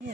ఏం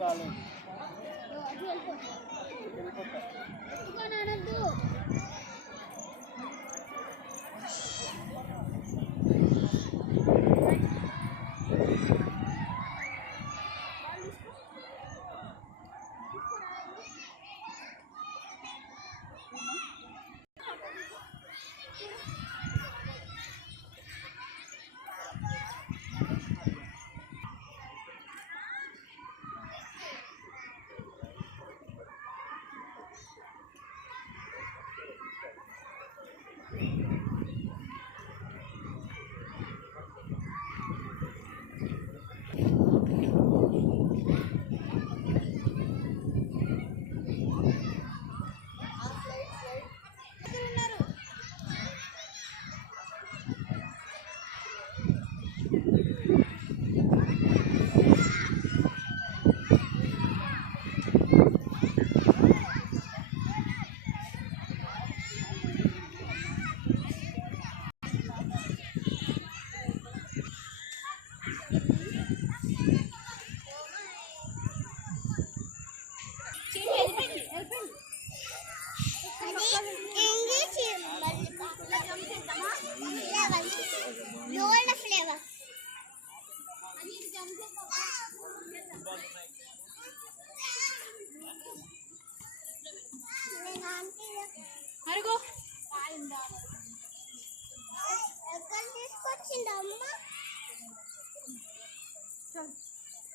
కాలేదు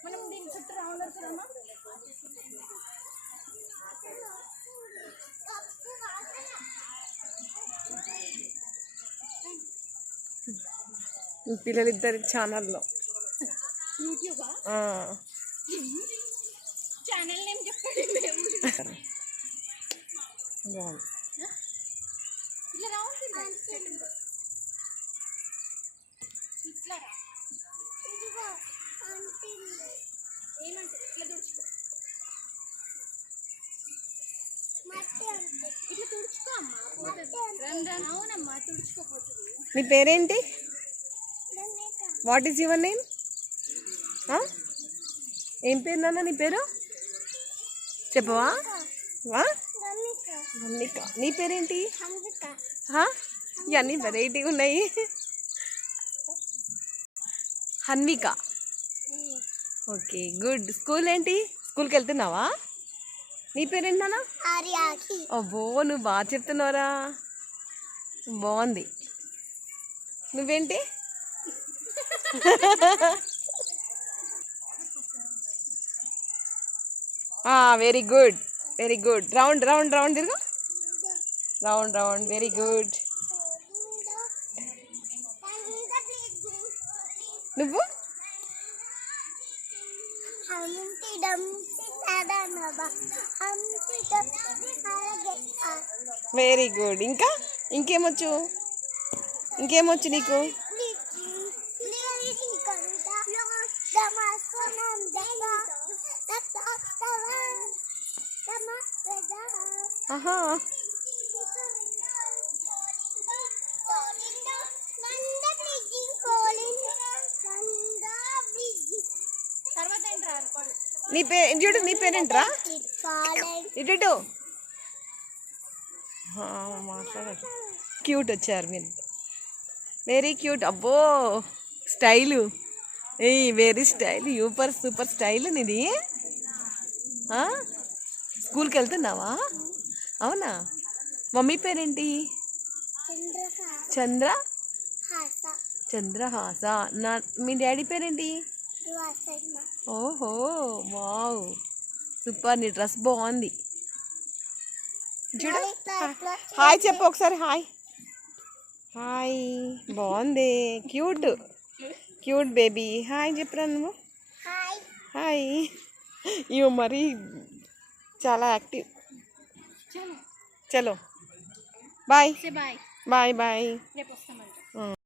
మనం దీని చుట్టూ రావాలమ్మా. పిల్లలిద్దరి ఛానల్లో యూట్యూబా ఛానల్ నేమ్ చెప్పండి. బాగుంది. ఇట్లా రావాలి ఇట్లా రా. ఏమంటే ఇట్లా తుడుచుకో, ఇట్లా తుడుచుకో అమ్మా. అవునమ్మా తుడుచుకోపోతుంది. నీ పేరేంటి? What is your name? ఏం పేరు నాన్న నీ పేరు? చెప్పవా? మల్లిక. నీ పేరేంటి? ఇవన్నీ వెరైటీగా ఉన్నాయి. హన్విక. Okay good. స్కూల్ ఏంటి? స్కూల్కి వెళ్తున్నావా? నీ పేరేంటి నాన్న? అబ్బో నువ్వు బాగా చెప్తున్నావురా, బాగుంది. నువ్వేంటి? Very good, very good. Round round round తిరుగు. Round round, very good. నువ్వు? Very good. ఇంకా ఇంకేమొచ్చు? ఇంకేమొచ్చు నీకు? ఆహా, నీ పేరు చూడు. నీ పేరేంట్రా? ఇటు మాట్లాడారు. క్యూట్ వచ్చారు మీరు, వెరీ క్యూట్. అబ్బో style, very style, super super style నీది. స్కూల్కి వెళ్తున్నావా? అవునా? మమ్మీ పేరేంటి? చంద్రహాస. నా మీ డాడీ పేరేంటి? ఓహో వావ్ సూపర్, నీ డ్రెస్ బాగుంది. చూడు హాయ్ చెప్పు ఒకసారి. హాయ్ హాయ్ బాగుంది, క్యూట్ క్యూట్ బేబీ. హాయ్ చెప్పురా నువ్వు. హాయ్. ఇవి మరి చాలా యాక్టివ్. చలో బాయ్ బాయ్ బాయ్ బాయ్. రేపు వస్తామంట.